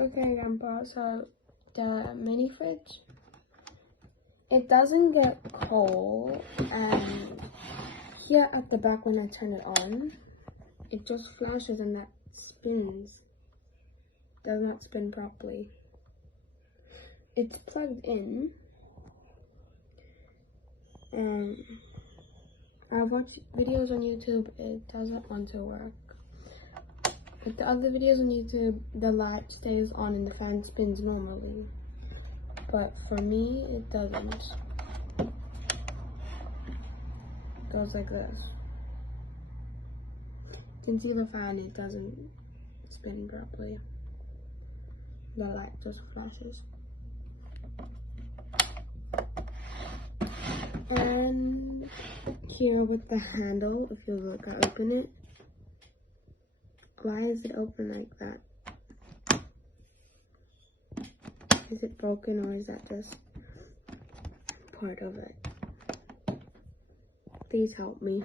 Okay, Grandpa, so the mini fridge, it doesn't get cold, and here at the back when I turn it on, it just flashes and that spins. Does not spin properly. It's plugged in, and I watch videos on YouTube, it doesn't want to work. But the other videos on YouTube, the light stays on and the fan spins normally. But for me, it doesn't. It goes like this. You can see the fan, it doesn't spin properly. The light just flashes. And here with the handle, if you look, I open it. Why is it open like that? Is it broken or is that just part of it? Please help me.